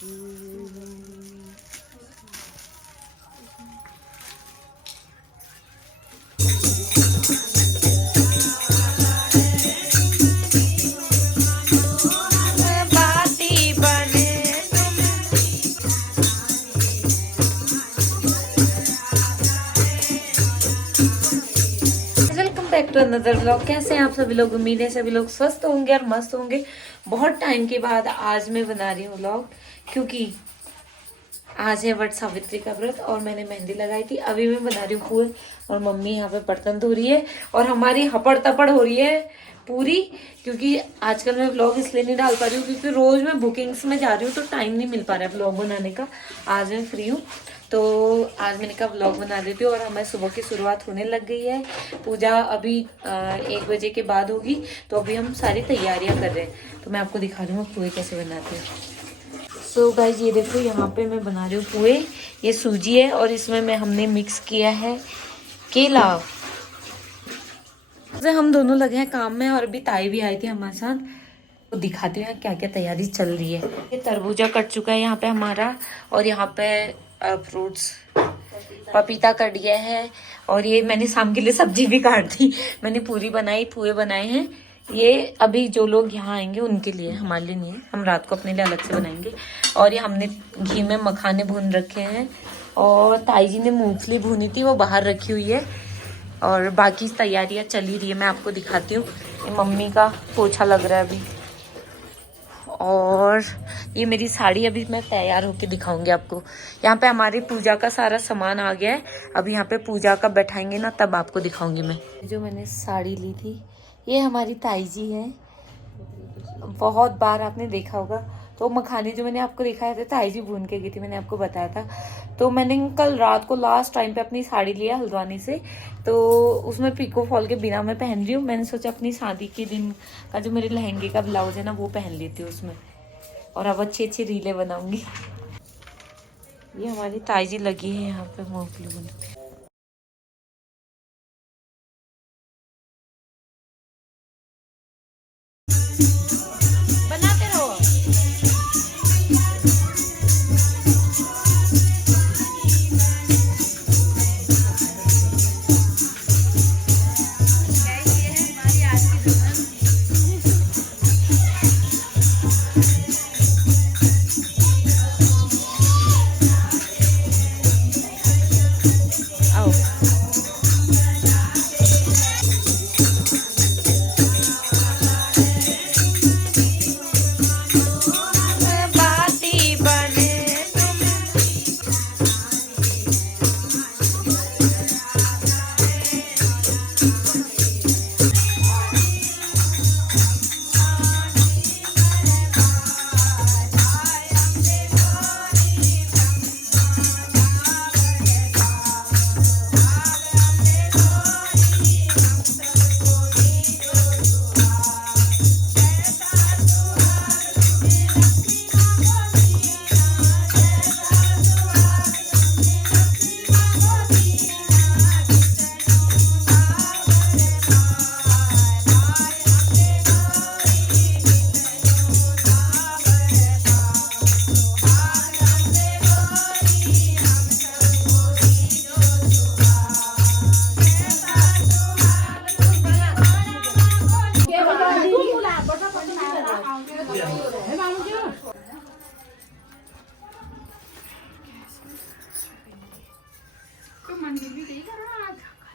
Back to another vlog. कैसे हैं आप सभी लोग? उम्मीद है सभी लोग स्वस्थ होंगे और मस्त होंगे। बहुत टाइम के बाद आज मैं बना रही हूँ व्लॉग, क्योंकि आज है वट सावित्री का व्रत और मैंने मेहंदी लगाई थी। अभी मैं बना रही हूँ पूरे और मम्मी यहाँ पे बर्तन धो रही है और हमारी हपड़ तपड़ हो रही है पूरी। क्योंकि आजकल मैं व्लॉग इसलिए नहीं डाल पा रही हूँ क्योंकि रोज मैं बुकिंग्स में जा रही हूँ तो टाइम नहीं मिल पा रहा है व्लॉग बनाने का। आज मैं फ्री हूँ तो आज मैंने कहा व्लॉग बना देती हूँ। और हमारी सुबह की शुरुआत होने लग गई है। पूजा अभी 1 बजे के बाद होगी तो अभी हम सारी तैयारियां कर रहे हैं। तो मैं आपको दिखा रही हूँ पोहे कैसे बनाती हूँ। सो गाइज ये देखो यहाँ पे मैं बना रही हूँ पोहे। ये सूजी है और इसमें हमने मिक्स किया है केला। हम दोनों लगे हैं काम में और अभी ताई भी आई थी हमारे साथ। तो दिखाती हूँ क्या क्या तैयारी चल रही है। ये तरबूजा कट चुका है यहाँ पे हमारा और यहाँ पे फ्रूट्स पपीता कट गया है। और ये मैंने शाम के लिए सब्जी भी काट दी। मैंने पूरी बनाई, पोहे बनाए हैं। ये अभी जो लोग यहाँ आएंगे उनके लिए, हमारे लिए नहीं है। हम रात को अपने लिए अलग से बनाएंगे। और ये हमने घी में मखाने भून रखे हैं और ताई जी ने मूंगफली भूनी थी वो बाहर रखी हुई है। और बाकी तैयारियां चल ही रही है, मैं आपको दिखाती हूँ। ये मम्मी का पोछा लग रहा है अभी। और ये मेरी साड़ी अभी मैं तैयार होके दिखाऊंगी आपको। यहाँ पे हमारी पूजा का सारा सामान आ गया है। अभी यहाँ पे पूजा का बैठाएंगे ना तब आपको दिखाऊंगी मैं। जो मैंने साड़ी ली थी ये हमारी ताई जी है। बहुत बार आपने देखा होगा। तो मखाने जो मैंने आपको दिखाया था ताई जी भून के गई थी, मैंने आपको बताया था। तो मैंने कल रात को लास्ट टाइम पे अपनी साड़ी लिया हल्द्वानी से। तो उसमें पिको फॉल के बिना मैं पहन रही हूँ। मैंने सोचा अपनी शादी के दिन का जो मेरे लहंगे का ब्लाउज है ना वो पहन लेती हूँ उसमें। और अब अच्छी अच्छी रीलें बनाऊंगी। ये हमारी ताई जी लगी है यहाँ पे मूंगफली भूनने। बनाते रहो।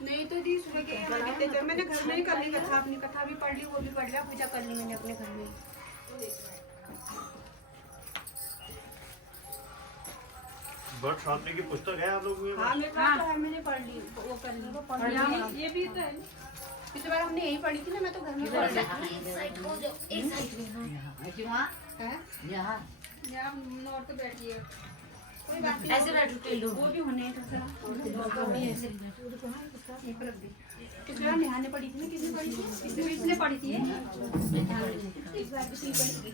नहीं तो दी सुबह के मैंने घर में ही कर ली कथा, अपनी कथा भी पढ़ ली, वो भी पढ़ लिया, पूजा कर ली मैंने अपने घर में। बट साथी की पुस्तक है आप लोग में? हाँ मेरे पास तो है, मैंने पढ़ ली, वो कर ली। ये भी तो है, पिछली बार हमने यही पढ़ी थी ना, मैं तो घर में पढ़ ली। यहाँ नॉर्थ बैठिए, कोई बात नहीं, ऐसे बैठो, वो भी होने पिछली बार निहाने पड़ी थी ना, किसने पढ़ी थी? इसने पढ़ी थी,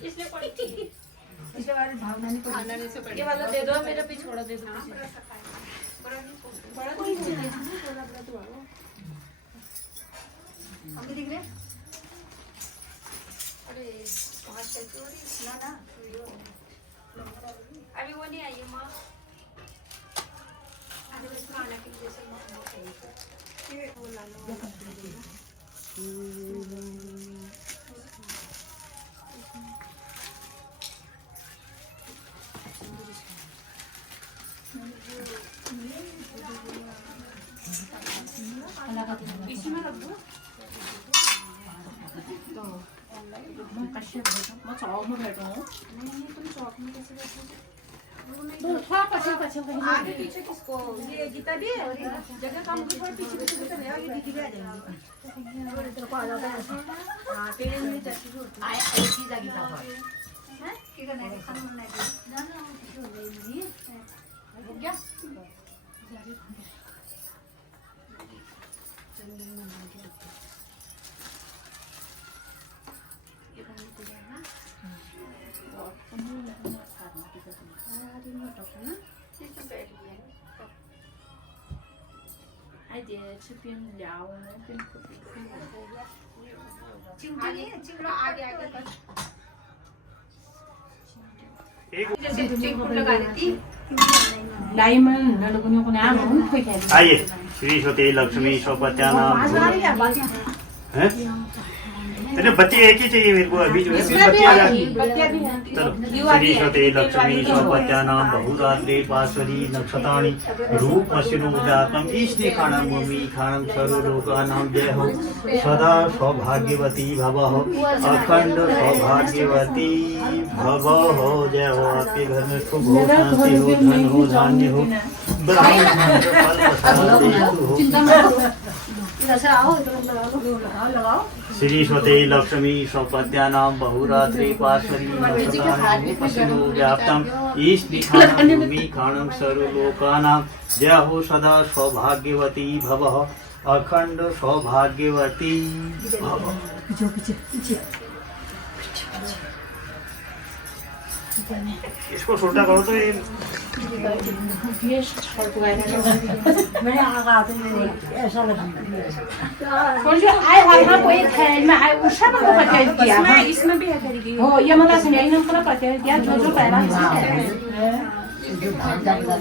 इसने पढ़ी थी। इसके बारे में भावना ने पढ़ी। ये वाला दे दो, मेरा पिछोड़ा दे दो। बड़ा कोई नहीं है, थोड़ा बड़ा तो आओ। हम भी दिख रहे? अरे 5 कैसे हो रही? ना वीडियो अभी वो नहीं आई है माँ। अरे बस खाना की वजह से माँ वो ला लो। इसी में रख दो। मैं चौक में बैठा हूँ। नहीं तुम चौक में कैसे बैठोगे? थोड़ा पछे आगे पीछे किसको? ये गीता भी है और जगह कम की थोड़ी पीछे पीछे तो रहेगा, ये दीदी भी आ जाएगी। और इधर को आ जाता है ऐसे। हाँ तेरे में चर्ची होती है। आए ऐसी जगह था पर। हैं? क्या करना है? खाना बनाना है। ना कुछ हो नहीं है। हो गया? ये बंद कर देना। सिस्टम बैठ गया है। 还得吃冰凉呢，冰可冰。 चिमटी चिमड़ा आगे आगे कर। एक जैसे चिमटी लगा देती। लाइमन नलगुनी को नाम हम कोई कह आइए श्री स्वती लक्ष्मी स्वपत्या नाम हैं? तेरे बत्ती एक ही चाहिए मेरे को अभी जो है फिर बत्ती आ जाएगी। चलो श्री स्वती लक्ष्मी स्वपत्या नाम बहुरात्रि पार्श्वरी नक्षत्राणि रूप जातम ईश्ने खाणम मम्मी खाणम सर्वलोकानां जय हो सदा सौभाग्यवती भव हो अखंड सौभाग्यवती भव हो जय हो। आपके घर में शुभ हो शांति हो धन हो धान्य हो ब्राह्मण फल प्रसाद हो। श्री स्वते लक्ष्मी स्वपत्या नाम बहुरात्रि पार्श्वरी नक्षत्राणि व्याप्तम ईश्वरी खाणम सर्वलोकानां जय हो सदा सौभाग्यवती भव अखंड सौभाग्यवती भव। इसको छोटा करो तो ये ऐसा लगा आए वाला कोई थैल में आए उषा को पटेल किया इसमें भी है करेगी। हो ये मतलब सुनिए ना को पटेल किया जो जो पहला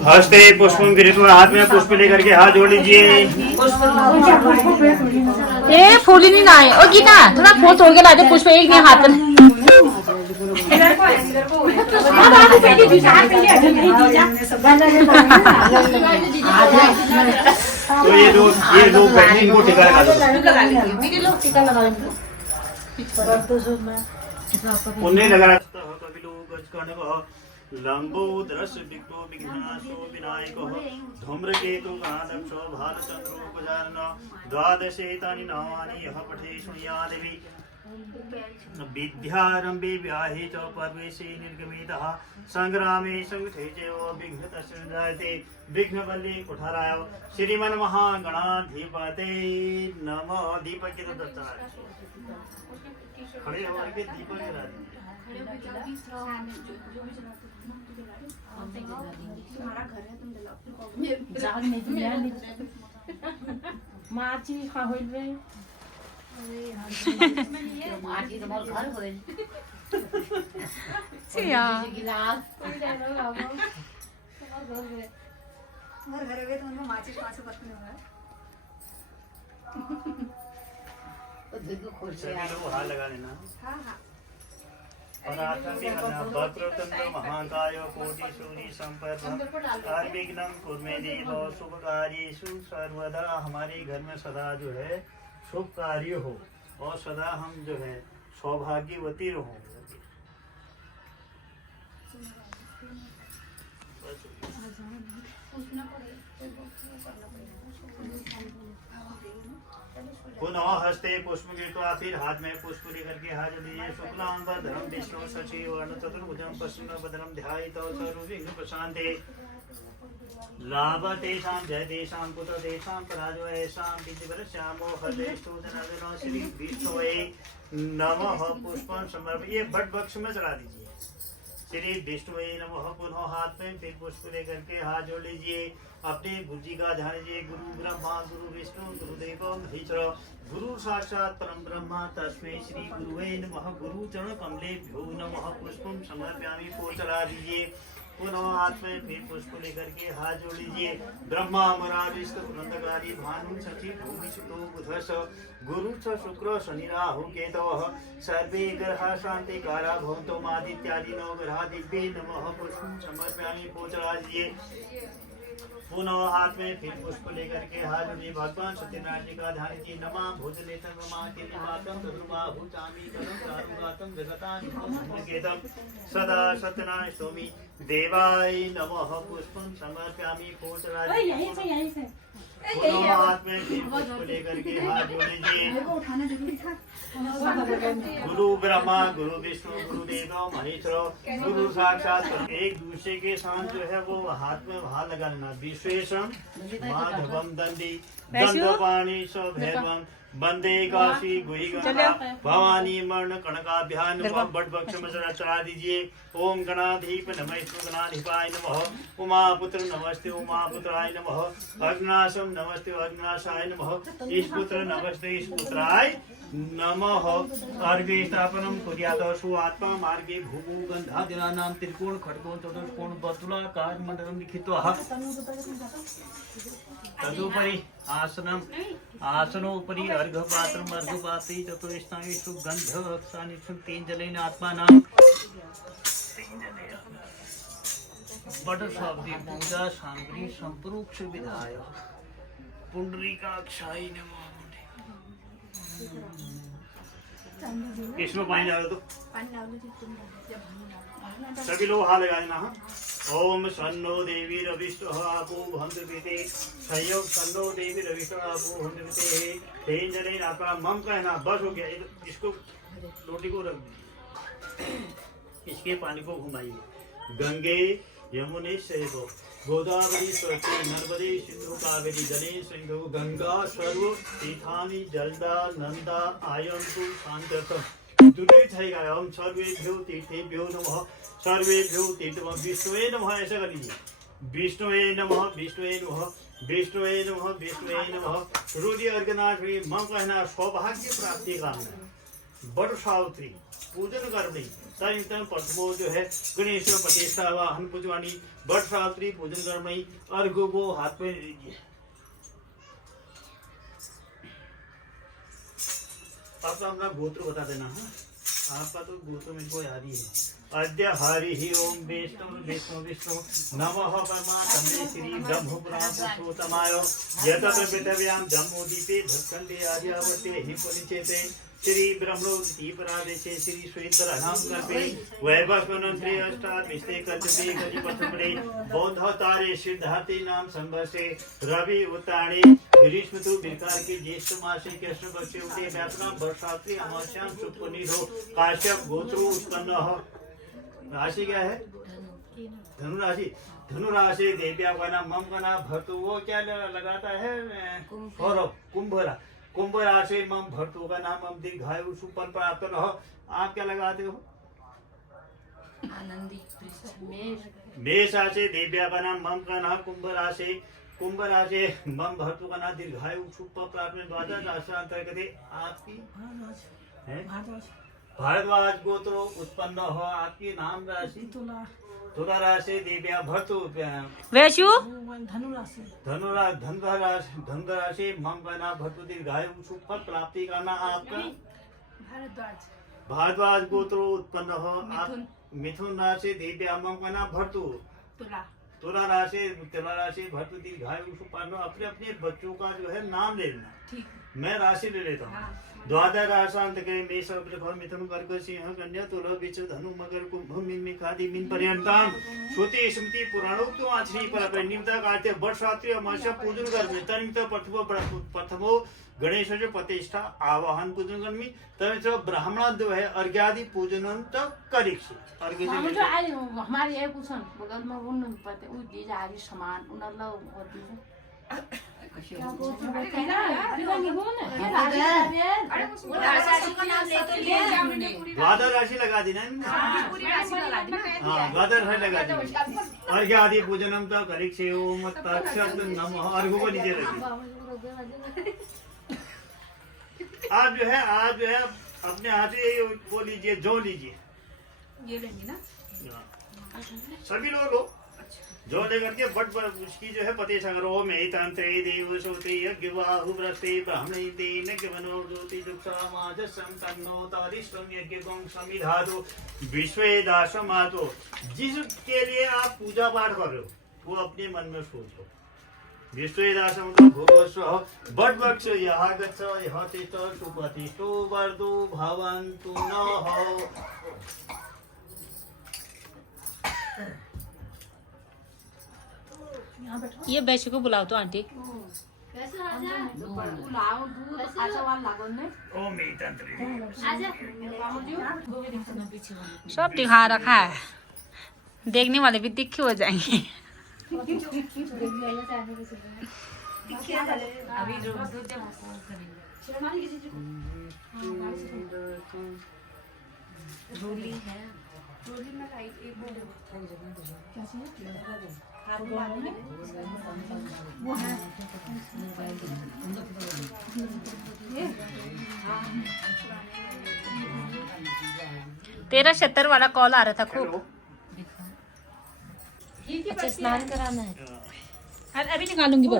हस्ते पुष्पम गृहीत्वा हाथ में पुष्प लेकर के हाथ जोड़ लीजिए। ए फूल नहीं ना है ओ गीता थोड़ा फोन छोड़ के ला दे पुष्प एक नहीं हाथ में इधर को इधर को तो ये दो बैटरी को टिका लगा दो। उन्हें लगा कभी लोग लंबोदरस विघ्नो विघ्नाशो विनायको धूम्रकेतु गणाध्यक्षो भालचंद्रोपचारण द्वादशेतानि नामानि यः पठे शृणुयादेवी विद्यारंभे व्याहे च पर्वेशे निर्गमितः संग्रामे संगठे चैव विघ्नतस्य जायते विघ्नवल्ली कुठाराय श्रीमन् महागणाधिपते नमः। दीपक की तो दर्शन खड़े होकर के दीपक जला दें। तुम्हारा घर है तुम जलाओ। जाग नहीं दिया माची खा होइल रे माटी तुम्हार घर होए सिया गिलास तुम्हारे घर गए तो उनको माचिस कहाँ से पत्नी होगा? तो देखो खुश सभी है लोग हाथ लगा लेना। हाँ हाँ। और आत्मा वक्रतुंड महाकाय कोटि सूर्य संपर्क निर्विघ्नं कुर्मे देव शुभ कार्येषु सर्वदा। हमारे घर में सदा जो है शुभ कार्य हो और सदा हम जो है सौभाग्यवती रहो। पुनः हस्ते पुष्प गृहीत्वा फिर हाथ में पुष्प लेकर के हाथ जोड़िए। शुक्लांबरधरं विष्णु शशिवर्णं चतुर्भुजं प्रसन्नवदनं ध्यायेतो सर्वविघ्न प्रशान्ते। लाभ तेषां जय तेषां कुतो तेषां पराजयो येषां विधिवरश्यामो हृदयेषु धनविनो श्री विष्णुवे नमः। पुष्पं समर्पये बट बक्ष में चढ़ा दीजिए। श्री विष्णुवे नमः। पुनः हाथ में फिर पुष्प लेकर के हाथ जोड़ लीजिए। अपने गुरु जी का ध्यान लीजिए। गुरु ब्रह्मा गुरु विष्णु गुरुदेव महेश्वर गुरु साक्षात परम ब्रह्म तस्मै श्री गुरुवे नमः। गुरु चरण कमलेभ्यो नमः। पुष्पम समर्पयामि। फूल चढ़ा दीजिए। पुनः हाथ में फिर पुष्प लेकर के हाथ जोड़ लीजिए। ब्रह्मा मरा विष्णु नंदगारी भानु सचिव भूमि सुतो बुधस गुरु च शुक्र शनि राहु केतवः सर्वे ग्रहा शांति कारा भवन्तु आदित्यादि नव ग्रहा दिव्ये नमः पुष्पं समर्पयामि। पूजा लीजिए। पुनः हाथ में फिर पुष्प लेकर के हाथ जोड़िए। भगवान सत्यनारायण जी का ध्यान कीजिए। नमः भोजनेतम रमा किलिपातम तद्रुमा भूचामी कलम चारुगातम जगतानिकेतम सदा सत्यनारायण स्वामी देवाय नमः पुष्पं समर्पयामि। पूजा लीजिए। पुनः हाथ में फिर पुष्प लेकर के हाथ जोड़ लीजिए। गुरु ब्रह्मा गुरु विष्णु गुरु देव महेश्वर गुरु साक्षात एक दूसरे के साथ जो है वो हाथ में हाथ लगा लेना। विश्वेशम माधवम दंडी दंडपाणि स भैरवम वंदे काशी गुहि गंगा भवानी मर्ण कनकाभ्याम नमः। बट बक्षम चढ़ा दीजिए। ओम गणाधीप नमः गणाधिपाय नमः। उमापुत्र नमस्ते उमापुत्राय नमः। अग्नाशम नमस्ते अग्नाशाय नमः। ईशपुत्र नमस्ते ईशपुत्राय नमः। अर्घ्य स्थापनम कुर्यात् सु आत्मा मार्गे भूभु गंधादिनानां त्रिकोण खड्गोण चतुष्कोण वर्तुलाकार मंडलं लिखित्वा तदुपरि आसनम आसनोपरि अर्घपात्रम अर्घपात्रे चतुर्स्थानेषु गंध अक्षानिषु तेजलेन आत्मानां बटशाब्दी पूजा सामग्री संप्रोक्ष विधाय पुंडरीकाक्षाय नमः। इसमें पानी डालो तो सभी लोग हाथ लगा देना। ओम सन्नो देवी रविष्टो आपो भंद्रपीते संयोग सन्नो देवी रविष्टो आपो भंद्रपीते तेजले आपका मम कहना बस हो गया। इसको रोटी को रख दीजिए। इसके पानी को घुमाइए। गंगे यमुने सैव गोदावरी सरस्वती नर्मदे सिंधु कावेरी जले सिंधु गंगा सर्व तीर्थानि जलदा नंदा आयन्तु शान्ततम दूरे जाएगा। हम सर्वेभ्यो तीर्थेभ्यो नमः सर्वेभ्यो तीर्थम विष्णुवे नमः। ऐसा कर लीजिए। विष्णुवे नमः विष्णुवे नमः विष्णुवे नमः विष्णुवे नमः। रूढ़ी अर्घनाथ मम कहना सौभाग्य प्राप्ति कामना बड़ सावित्री पूजन करनी तम प्रथमो जो है गणेश प्रतिष्ठा वाहन पूजवानी बट सावित्री पूजन करनी। अर्घ को हाथ में लीजिए। अब तो अपना गोत्र बता देना है। आपका तो गोत्र मेरे को याद ही है। अद्य हरि ओम विष्णु विष्णु विष्णु नमः परमात्मने श्री ब्रह्म पुरुषोत्तमाय यतत पृथिव्यां जम्बूदीपे भक्खन्ते आर्यावर्ते हिपुनिचेते श्री ब्रह्मोदीति परादेशे श्री श्वेतरहं कल्पे वैभवनन्त्रे अष्टादशे कल्पे गजपथपरे बौद्ध तारे सिद्धार्थे नाम संवत्सरे रवि उत्ताणे ग्रीष्मतु विकार के ज्येष्ठ मासे कृष्ण पक्षे उदे व्यापना वर्षात्रि अमावस्यां शुक्लनिधो काश्यप गोत्रो उत्पन्नः। राशि क्या है? धनु राशि। धनु राशि देव्या का नाम मम का नाम भर्तु वो क्या लगाता है? कुंभ कुंभ राशि मम भर्तु का नाम मम दीर्घायु सुपल प्राप्त न। आप क्या लगाते हो? मेष राशि देव्या का नाम मम का नाम कुंभ राशि मम भर्तु का नाम दीर्घायु सुपल प्राप्त। द्वादश राशि अंतर्गत आपकी भारद्वाज गोत्र उत्पन्न हो। आपकी नाम राशि तुला राशि देव्या भर्तु वैशु धनु राशि मम का नाम भर्तु दीर्घायु सुफल प्राप्ति का नाम आपका भारद्वाज गोत्र उत्पन्न हो। आप मिथुन राशि देव्या मम का नाम भर्तु तुला राशि भर्तु दीर्घायु सुफल। अपने अपने बच्चों का जो है नाम ले लेना। मैं राशि ले लेता हूँ। द्वादश राशांत के मेष वृषभ मिथुन कर्क सिंह कन्या तुला वृष धनु मकर कुंभ मीन मेघादि मीन पर्यंताम श्रुति स्मृति पुराणोक्तो आचरी पर निमित्त कार्य वर्षात्रि अमावस्या पूजन कर्मी तनिमित्त प्रथमो गणेश प्रतिष्ठा आवाहन पूजन कर्मी तनिमित्त ब्राह्मण जो है अर्घ्यादि पूजन करिक्षे। अर्घ्य हमारे ये पूछन बगल में उन पते उ दी जा रही सामान उनला और दी क्या बोलते हैं कहना द्वादश राशि लगा दी ना। द्वादश राशि लगा दी। अर्घ्य आदि पूजनम तो करिक्षे ओम तत्सत नमः। अर्घ को नीचे रखिए। आप जो है अपने हाथ से वो लीजिए जो लीजिए। ये लेंगे ना सभी लोग लो जो लेकर के बट उसकी जो है पति संग्रह में तंत्रे देव सोते यज्ञ बाहु व्रते ब्राह्मणे तेन गवनो ज्योति दुक्षामाजसं तन्नो तारिष्टं यज्ञ गं समिधातु विश्वेदाशमातो। जिसके लिए आप पूजा पाठ कर रहे हो वो अपने मन में सोचो। विश्वेदाशम तो भूस्व बट वृक्ष यहाँ गच्छ यहाँ तिष्ठ सुप्रतिष्ठो वर्धो भवन्तु नः। ये बैश को बुलाओ तो आंटी। ओम तंत्री सब दिखा रखा है, देखने वाले भी तिखे हो जाएंगे। अभी जो रोली है तेरा 76 वाला कॉल आ रहा था खूब। अच्छा स्नान कराना है। अभी निकालूंगी वो।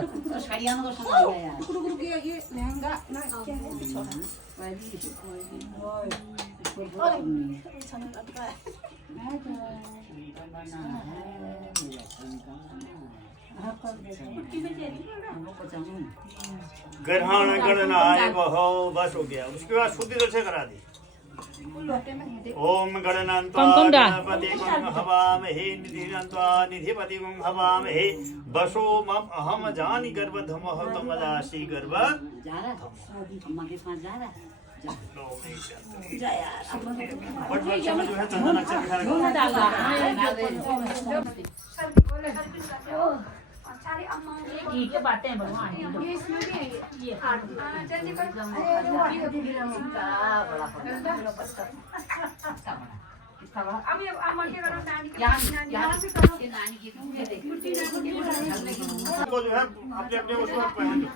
ग्रहण गणनाय बहो बस हो गया। उसके बाद शुद्धि दर्शन करा दी। ओम गणनान्त्वा गणपतिगुं हवामहे निधिनन्त्वा निधिपतिगुं हवामहे बसो मम अहम जानि गर्भधमः तमदासि गर्भ बट वृक्ष में जो है चंदन अक्षर बिठा घी के बातें हैं भगवान। को जो है अपने अपने उसको पहन लो।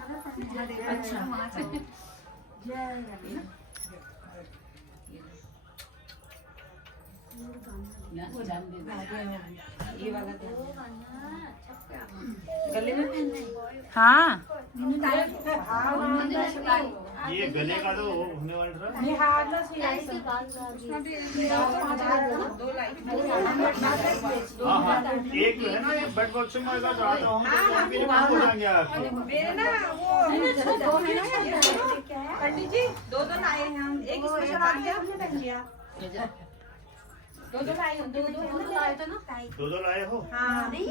ये वाला गले में पहनना है। हाँ ये गले का तो होने वाला था। हाँ हाँ एक जो है ना ये बट वृक्ष में अगर आता हूँ तो मेरे पास हो जाएंगे आपके। मेरे ना वो पंडित जी दो लाए हैं हम। एक इसमें चढ़ा दिया हमने पहन लिया। दो लाए हो, दो लाए थे ना। दो लाए हो। हाँ मैं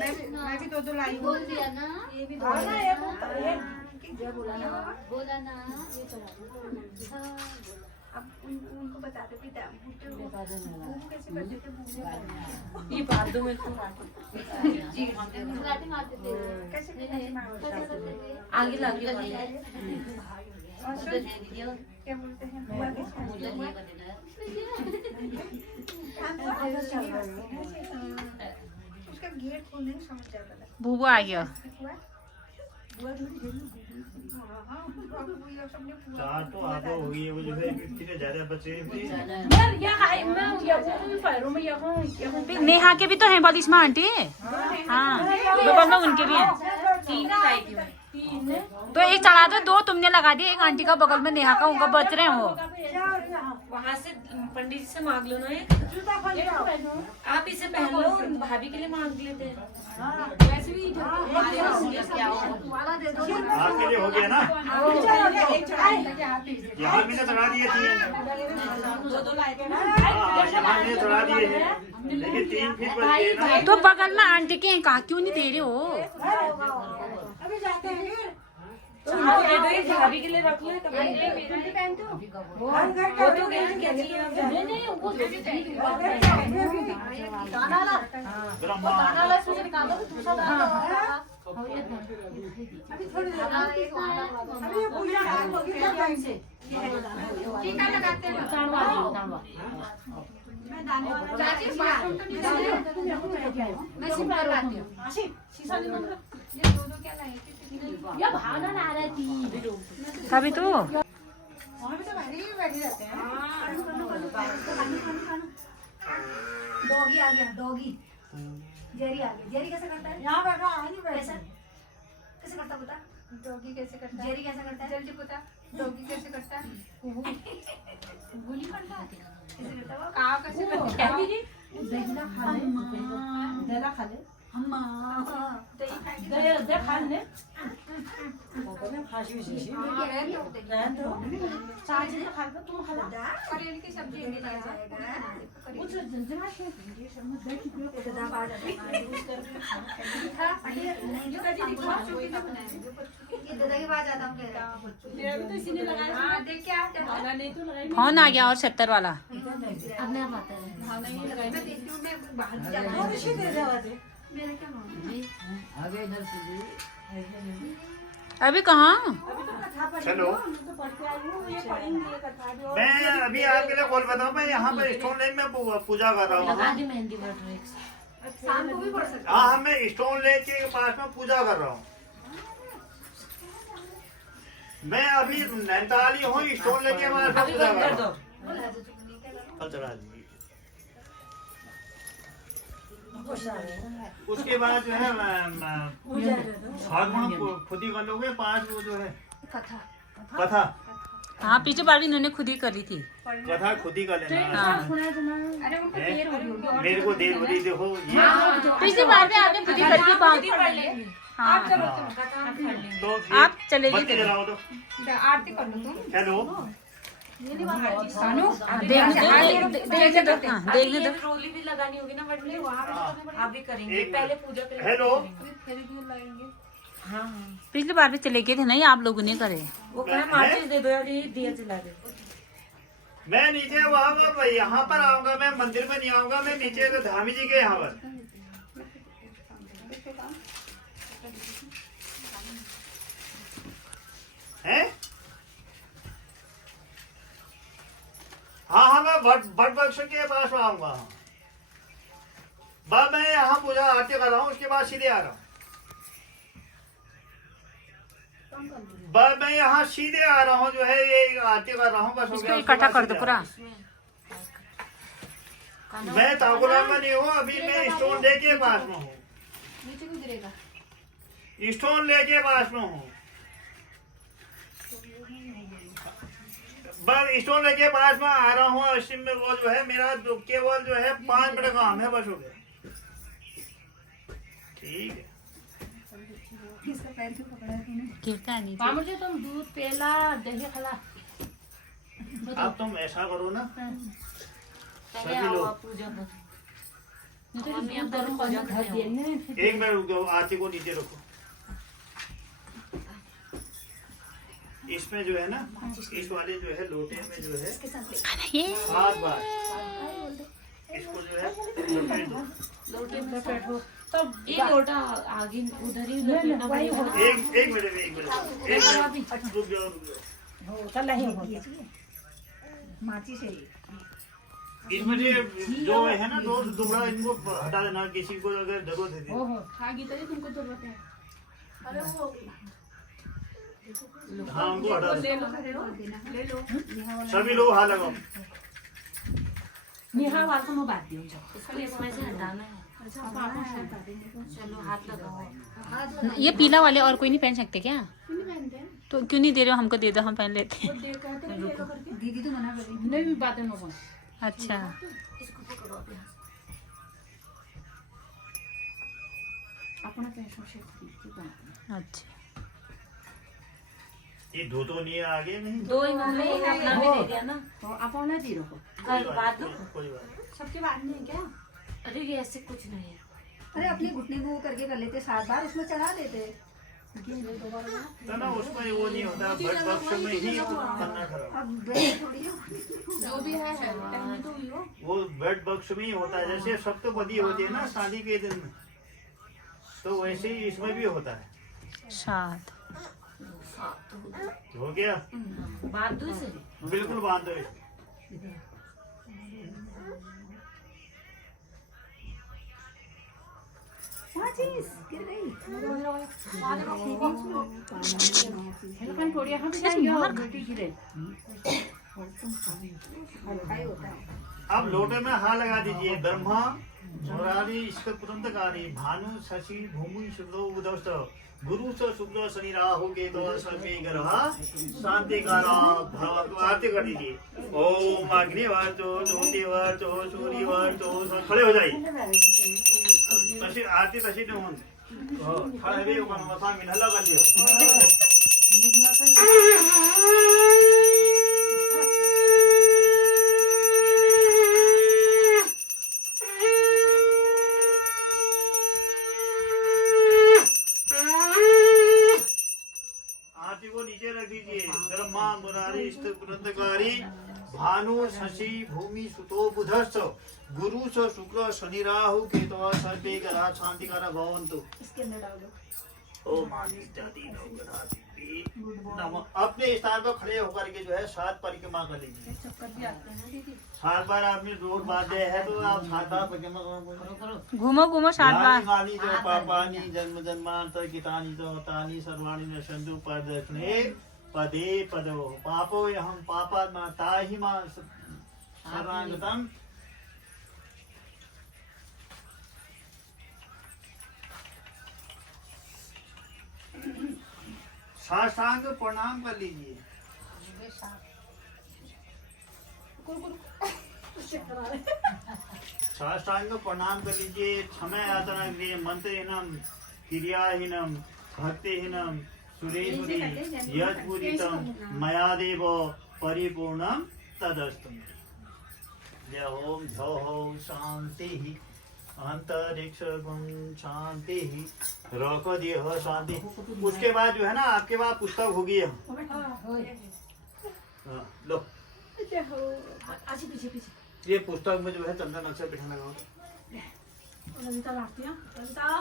भी दो लाई हूँ। बोल दिया ना, ये भी हाँ ना ये बोला ना ये चला अब उनको बताते पिता कैसे करते थे ये बाद दो मेरे को। लाठी मारते थे। कैसे करते थे? आगे लागे वाले। क्या बोलते हैं बुआ के उसका गेट खोलने में समझ जाता था। भूबा आ गया। चार तो आप हो गई वो जो है कितने ज्यादा बचे थे। नेहा के भी तो हैं बालिशमा आंटी। हाँ बगल में उनके भी हैं। तीन ही लाई थी मैं। तो एक चढ़ा दो, दो तुमने लगा दिए। एक आंटी का बगल में नेहा का, उनका बच रहे हैं वो। वहाँ से पंडित जी से मांग लो ना एक। आप इसे पहन लो और भाभी के लिए मांग लेते हैं। आपके लिए हो गया ना। यहाँ मैंने चढ़ा दिए तीन। हाँ यहाँ मैंने चढ़ा दिए हैं लेकिन 3 फीट बच गए ना। तो बगल में आंटी के हैं, कहा क्यों नहीं दे रहे हो? तो उनको दे दो, ये भाभी के लिए रख ले। तब वो तो गया क्या चाहिए तभी तो डॉगी आ गया डॉगी। जेरी आ गई। जेरी कैसे करता है? यहाँ बैठो, आ नहीं बैठो। कैसे कैसे करता बता? डॉगी कैसे करता है? जेरी कैसे करता है? जल्दी बता, डॉगी कैसे करता है? गोली करता है कैसे करता है वो? काव कैसे करता है? दहीला खा ले, दहीला खा ले। अम्मा, दही खाएगी दे दे खा ले। हाँ, रहने दो। चाची ने खा लो, तुम खा लो। पनीर की सब्जी ये नहीं आ लाया। जाएगा। कुछ जंजमा से एक दाब आ जाता है। ये दादा की बात ज्यादा हम कह रहे हैं। तो इसी ने लगाया। हाँ, देख क्या वाला नहीं तो लगाई। फोन आ गया और 70 वाला। अपने आप आता है। हाँ, नहीं लगाई। मैं देखती हूँ, मैं बाहर भी और जाती इसी दे दे वाले। मेरा क्या मालूम? अभी कहाँ? चलो मैं अभी आपके लिए कॉल बताऊँ, मैं यहाँ पर स्टोन लेक में पूजा कर रहा हूँ। मेहंदी बढ़ रही है। शाम को भी पढ़ सकते हाँ मैं स्टोन लेक के पास में पूजा कर रहा हूँ। मैं अभी नैनीताल ही हूँ, स्टोन लेक के पास में पूजा कर रहा हूँ। कल चढ़ा दीजिए। उसके बाद जो है सागवान खुद ही कर लोगे 5 वो जो है कथा हाँ, पीछे बार भी इन्होंने खुद ही करी थी। कथा खुद ही कर लेना। हाँ, अरे उनको देर हो गई। मेरे को देर हो रही, देखो ये पिछली बार भी आपने खुद ही करके बात। हाँ, तो आप चलेगी बत्ती जलाओ तो। आरती कर लो तुम। हेलो सानू, देखने दो। हाँ, देखने दो। ट्रोली भी लगानी होगी ना बट में आप भी करेंगे एक पहले पूजा करेंगे। हेलो हाँ पिछली बार भी चले गए थे ना, ये आप लोगों ने करे। वो कहा माचिस दे दो यार, ये दिया जला दे। मैं नीचे वहाँ यहाँ पर आऊंगा, मैं मंदिर में नहीं आऊंगा, मैं नीचे तो धामी जी के यहाँ पर। हैं? हाँ मैं बट वृक्ष के पास आऊंगा। बाद मैं यहाँ पूजा आरती कर रहा हूँ, उसके बाद सीधे आ रहा हूँ। बस मैं यहाँ सीधे आ रहा हूँ, जो है ये आरती कर रहा हूँ, बस हो इसको गया। इकट्ठा कर दो पूरा। मैं ताकुला में नहीं हूँ, अभी मैं स्टोन लेक के पास में हूँ। नीचे क्यों गिरेगा? स्टोन लेक के पास में हूँ। बस स्टोन लेक के पास में आ रहा हूँ। इसी में वो जो है मेरा केवल जो है 5 मिनट काम है, बस हो गया। ठीक है। किसका पैर क्यों पकड़ा है तूने? गिरता है नीचे। मुझे तुम दूध पेला दही खिला। अब तुम ऐसा करो ना, पहले सभी आओ लोग आप पूजा करो। मम्मी अब दोनों को घर देने। एक मिनट रुक जाओ, आरती को नीचे रखो। इसमें जो है ना, इस वाले जो है लोटे में जो है ये 7 बार इसको जो है लपेट दो। लोटे में बैठो तब एक लोटा आगे उधर ही लपेटना पड़ेगा ना। एक मिनट रुक जाओ। चल रही हो माची से इसमें से जो है ना दो दुबड़ा, इनको हटा देना, किसी को अगर जरूरत है तो। हाँ गीता जी, तुमको जरूरत है। अरे वो हाँ उनको हटा दो। ले लो सभी लोग हाथ लगाओ। निहा वाल को मैं बात दी हूं। इसको इसमें से हटाना है। चलो हाथ लगाओ। ये पीला वाले और कोई नहीं पहन सकते क्या? तो क्यों नहीं दे रहे हो हमको? दे दो, हम पहन लेते हैं। दीदी तो मना कर रही नहीं भी बातें नो बोल। अच्छा, अपना पैसा से की अच्छा। ये दो तो नहीं है, आगे नहीं। दो ही मम्मी अपना भी दे दिया ना। तो अपना दी रखो। कल बाद दो। कोई बात नहीं। सबके बाद में क्या? अरे ये ऐसे कुछ नहीं है। अरे अपनी घुटने को करके कर लेते 7 बार, उसमें चढ़ा देते। तो ना उसमें वो नहीं होता, बट बक्स में ही करना खराब। अब बेड थोड़ी है। जो भी है पहले तो ही हो। वो बेड बक्स में ही होता है, जैसे सप्तपदी होती है ना शादी के दिन में, तो वैसे ही इसमें भी होता है। 7 हो गया, बात दो से बिल्कुल बांध दो इसे। माचिस गिर गई। हेल्पन थोड़ी हम चाहिए बेटी गिरे। हल्का ही होता है। अब लोटे में हाथ लगा दीजिए। ब्रह्मा मुरारी इष्ट पुरंदकारी भानु शशि भूमि शुक्लो उदस्त गुरु स शुक्ल शनि राहु केतु सर्वे ग्रह शांति कारा भव। आरती कर दीजिए। ओम अग्निवर्चो ज्योतिवर्चो सूर्यवर्चो खड़े हो जाइए। तशी आरती तशी ठेवून खड़े भी होगा मसा मिनहला कर लियो। आरती को नीचे रख दीजिए। ब्रह्मा मुरारी इष्ट पुरंदकारी भानु शशि भूमि सुतो बुधश्च गुरु स शुक्र शनि राहु केतु सर्वे ग्रह शांति करा भवन्तु। इसके अंदर डाल दो। ओम आदित्यादि नवग्रहादि नमः। अपने स्थान पर खड़े होकर के जो है 7 परिक्रमा कर लीजिए। चक्कर भी आते हैं ना दीदी। 7 बार आपने जोर बांधे है तो आप 7 बार परिक्रमा करो। घूमो घूमो 7 बार। गानी जो पापानी जन्म जन्मांतर कितानी तो तानी सर्वाणि न संतु प्रदक्षिणे पदे पदो पापो यहं पापात्मा ताहि मा शरणागतम। साष्टांग प्रणाम कर लीजिए। साष्टांग प्रणाम कर लीजिए। क्षमा याचना के मंत्रहीनम क्रियाहीनम भक्तिहीनम सुरेशुरी यत्पूरितम मया देव परिपूर्णम तदस्तु। जय ओम झो हो शांति अंतरिक्ष गुण शांति रोको देह शांति। उसके बाद जो है ना आपके पास पुस्तक होगी। हाँ, लो आजी पीछे पीछे। ये पुस्तक में जो है चंदन अक्षर बिठा लगाओ। ललिता लाती है। ललिता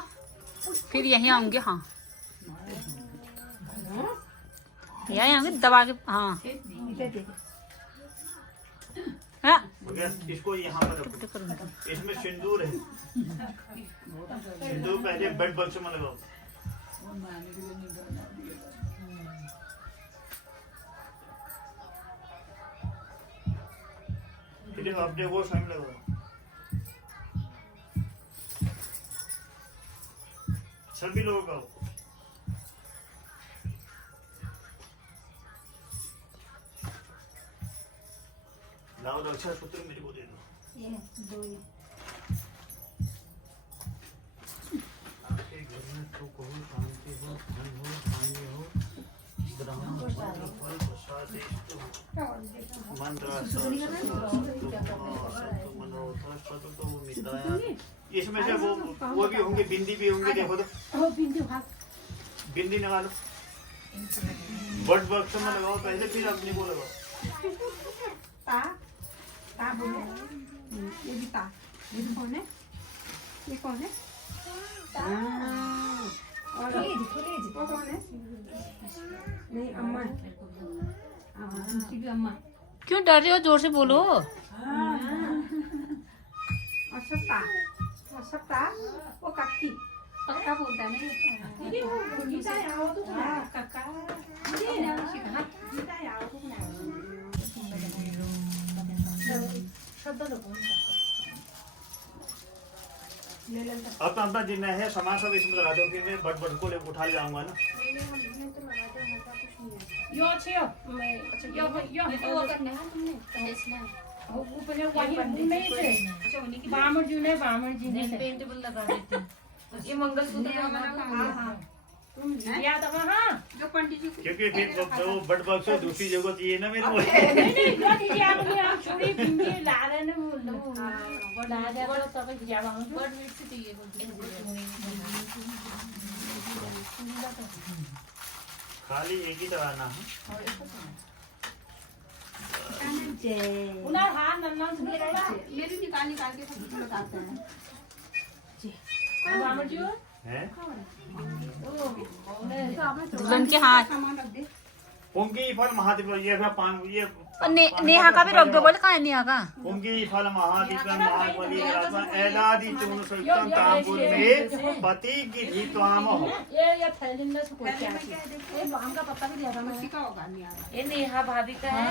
फिर यहीं आऊंगे। हाँ यहीं आऊंगे दबा के। हाँ हाँ हो गया। इसको यहाँ पर रखो। इसमें सिंदूर है। सिंदूर पहले बेड बक्स में लगाओ। फिर अपने वो स्वयं लगाओ। सभी लोगों का लाओ। रक्षा सूत्र मेरे को दे दो। ये दो ये। आपके घर में सुख हो शांति हो धन हो धान्य हो ग्रहण हो फल प्रसाद इष्ट हो मंत्र इसमें से वो भी होंगे। बिंदी भी होंगे। देखो तो बिंदी निकालो। बट बक्स में लगाओ पहले फिर अपने को लगाओ। ता ता बोलो। ये भी ता। ये कौन है? ये कौन है? ता। और वो कौन है? नहीं अम्मा। उनकी भी अम्मा। क्यों डर रहे हो? जोर से बोलो। और सब ता। और सब ता। वो काकी। पक्का बोलता है ना। दीदी वो गीता आओ तो ना काका। दीदी गीता आओ तो ना। अब तो अपना जितना है सामान सब इसमें लगा दो। फिर मैं बट को ले उठा ले जाऊंगा ना। यो अच्छे यो यो यो तो वो करना है तुमने इसमें वो पहले वही नहीं थे। अच्छा उन्हीं की बामण जी ने पेंटेबल लगा देते। ये मंगलसूत्र का बना। हां तुम याद है। हां जो पंडित जी क्योंकि फिर वो बट बक्स दूसरी जगह चाहिए ना मेरे को। नहीं जो दीजिए आप छोड़ी बिंदी ला रहे ना वो ला दे तो सब जावा बड़ मीट से चाहिए बोलते हैं। खाली एक ही दबाना है। उना हां नन्ना से मेरी निकाल निकाल के सब बताते हैं। जी बामण जी हैं दुल्हन के हाथ। सामान रख दे। उनकी फल महादेव ये पान ये और नेहा का भी रोक दो, बोले कहाँ है नेहा का? पुंगी फल महादीपं महाबली राजमा ऐलादि चूर्ण संयुक्तं तांबूल में पति की भी त्वाम हो। ये थैली में से कोई क्या है? ये आम का पत्ता भी दिया था मैं। का होगा नहीं आ रहा। ये नेहा भाभी का है,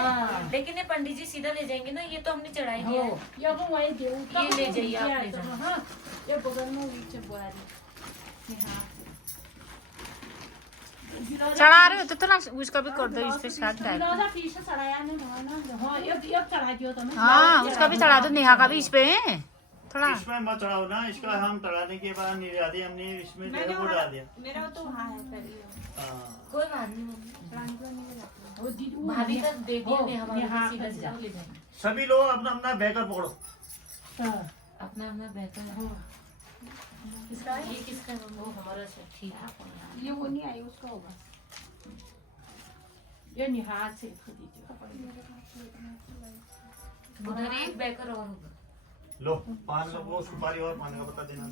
लेकिन ये पंडित जी सीधा ले जाएंगे ना, ये तो हमने चढ़ाई दिया है। ये को वही दे ये ले जाइए आप, ले जाओ। हां ये बगल में नीचे बुआरी। हां चढ़ा रहे हो तो ना उसका भी कर दो, इस पे शायद डाल। दादा पीछे चढ़ाया नहीं ना। हां एक चढ़ा दियो तुमने। हाँ उसका भी चढ़ा दो, नेहा का भी इस पे थोड़ा। इसमें मत चढ़ाओ ना, इसका हम चढ़ाने के बाद निर्यादी हमने इसमें जो है वो डाल दिया। मेरा तो वहां है पहले। हाँ। कोई बात नहीं मम्मी, वो दीदी भाभी का दे दिया नेहा भाभी को, सीधा सीधा ले जाएंगे। सभी लोग अपना अपना बैकर पकड़ो। अपना अपना बेहतर। किसका है? ये किसका है मम्मी? वो हमारा है, ठीक है। ये वो नहीं आई उसका होगा। ये निहार से खरीदियो। उधर एक बेकर और होगा। लो पान लो, वो सुपारी और पान का पता देना।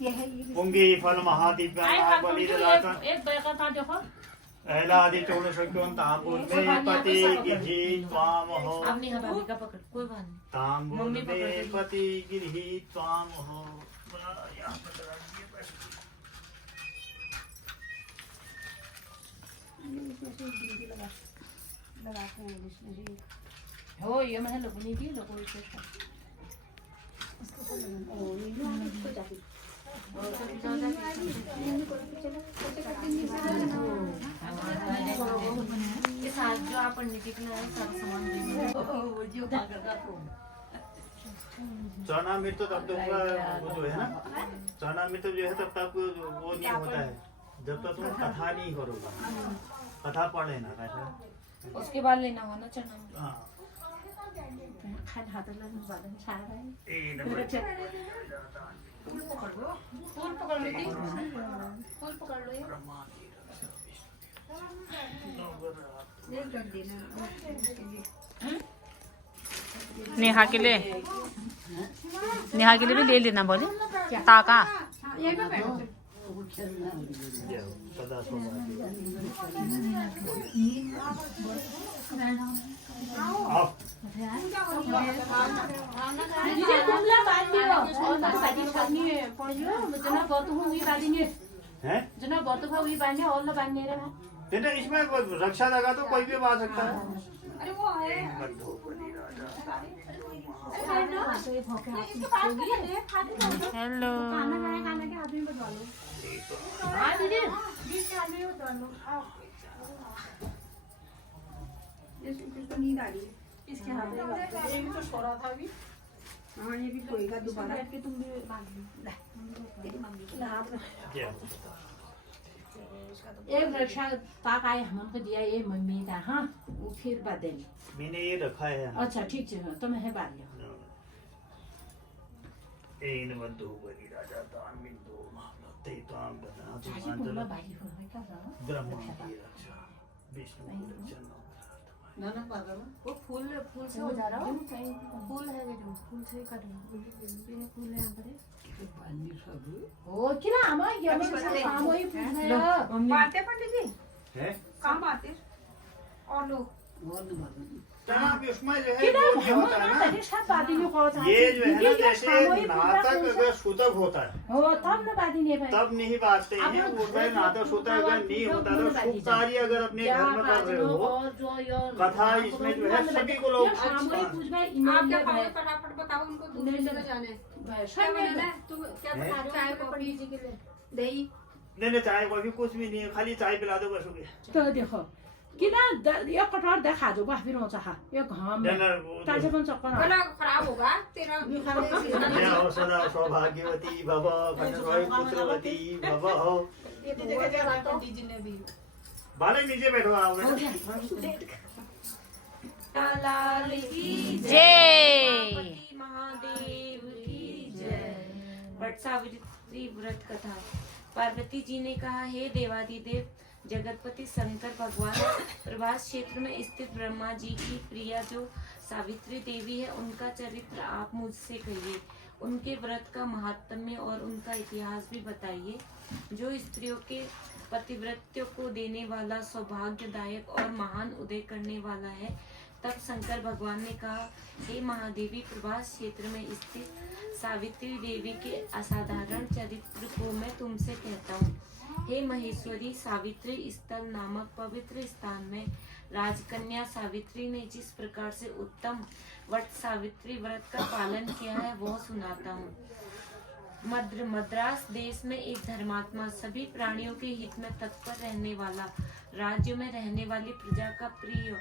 ये है ये। पुंगी फल महादीपं महाबली राजमा एक बैग था देखो। ऐलादि चूर्ण संयुक्तं तांबूल में पति की भी त्वाम हो। अब नेहा भाभी का पकड़, कोई बात नहीं। तांबूल मम्मी पकड़ में रही। पति की भी त्वाम हो। यहाँ पर चढ़ा दिए बस। हो ये मैंने लोगों ने दी लोगों से। ये साथ जो आप पंडित जी के लाए सारा सामान दे चना मिर्च तो तब दूंगा, वो जो है ना चना मिर्च जो है तब तक वो नहीं होता है जब तक तुम कथा नहीं करोगे। कथा पढ़ लेना कैसे। उसके बाद लेना हो ना चना। हाँ खान हाथ लगा बादाम खा रहा है। एक नंबर। फूल पकड़ लो दी। फूल पकड़ लो ये। नेहा के लिए, नेहा के लिए भी ले लेना बोले ताका। ये भी बैठो। सदा सौभाग्य। आओ। दीदी कुमला बांध दियो और ना शादी करनी है पड़ियो जना बहुत हुई बांधनी है। हैं? जना बहुत हुई बांधने और ना बांधने रे। बेटा इसमें रक्षा लगा तो कोई भी आ सकता है। अरे वो है हेलो खाना के आदमी बजा लो। हां दीदी बीच में आदमी बजा लो। इसको नींद आ रही है। इसके हाथ में ये भी तो सो रहा था अभी। हाँ ये भी सोएगा दोबारा के तुम भी मांग लो। तेरी मम्मी के हाथ में क्या? एक रक्षा पाक आए हमको दिया ये मम्मी था। हाँ वो फिर बदल। मैंने ये रखा है। अच्छा ठीक है तो मैं बात लिया। एन वंदो बलि राजा दान मिंदो महामते ताम बना चाची बोला भाई हो क्या था? ब्रह्मा की रक्षा विष्णु की रक्षा नाना पागल वो फूल से हो जा रहा है। फूल है जो फूल से कर रहा है। फूल है यहां पर ओ किला आमा ये में काम होई फूल है। बातें पंडित जी है। काम बातें और लोग तना भी उसमें जो है वो क्या होता है ना, ये जो है ना जैसे नाटक अगर सूतक होता है हो तब ना बात नहीं है। तब नहीं बातते हैं। वो भाई नाटक सूतक अगर नहीं होता तो शुभ कार्य अगर अपने घर में कर रहे हो कथा इसमें जो है सभी को लोग आप क्या खाओगे फटाफट बताओ उनको दूसरी जगह जाना है। क्या बनाना है तू क्या बता रहे हो? चाय को पंडित जी के लिए दही नहीं चाय कॉफी कुछ भी नहीं है, खाली चाय पिला दो बस हो गया। तो देखो किन एक कटहर देखा दो बाहर रोच हा एक घाम ताजे कौन चक्कर गला खराब होगा तेरा जय हो सदा सौभाग्यवती भव खंडस्वामी पुत्रवती भव हो। बाले नीचे बैठो आप। लाल की जय। गणपति महादेव की जय। वट सावित्री व्रत कथा। पार्वती जी ने कहा, हे देवादिदेव जगतपति शंकर भगवान, प्रभास क्षेत्र में स्थित ब्रह्मा जी की प्रिया जो सावित्री देवी है, उनका चरित्र आप मुझसे कहिए। उनके व्रत का महात्म्य और उनका इतिहास भी बताइए, जो स्त्रियों के पतिव्रत्य को देने वाला, सौभाग्यदायक और महान उदय करने वाला है। तब शंकर भगवान ने कहा, हे महादेवी, प्रभास क्षेत्र में स्थित सावित्री देवी के असाधारण चरित्र को मैं तुमसे कहता हूँ। हे महेश्वरी, सावित्री स्थल नामक पवित्र स्थान में राजकन्या सावित्री ने जिस प्रकार से उत्तम वट सावित्री व्रत का पालन किया है वह सुनाता हूँ। मद्रास देश में एक धर्मात्मा, सभी प्राणियों के हित में तत्पर रहने वाला, राज्य में रहने वाली प्रजा का प्रिय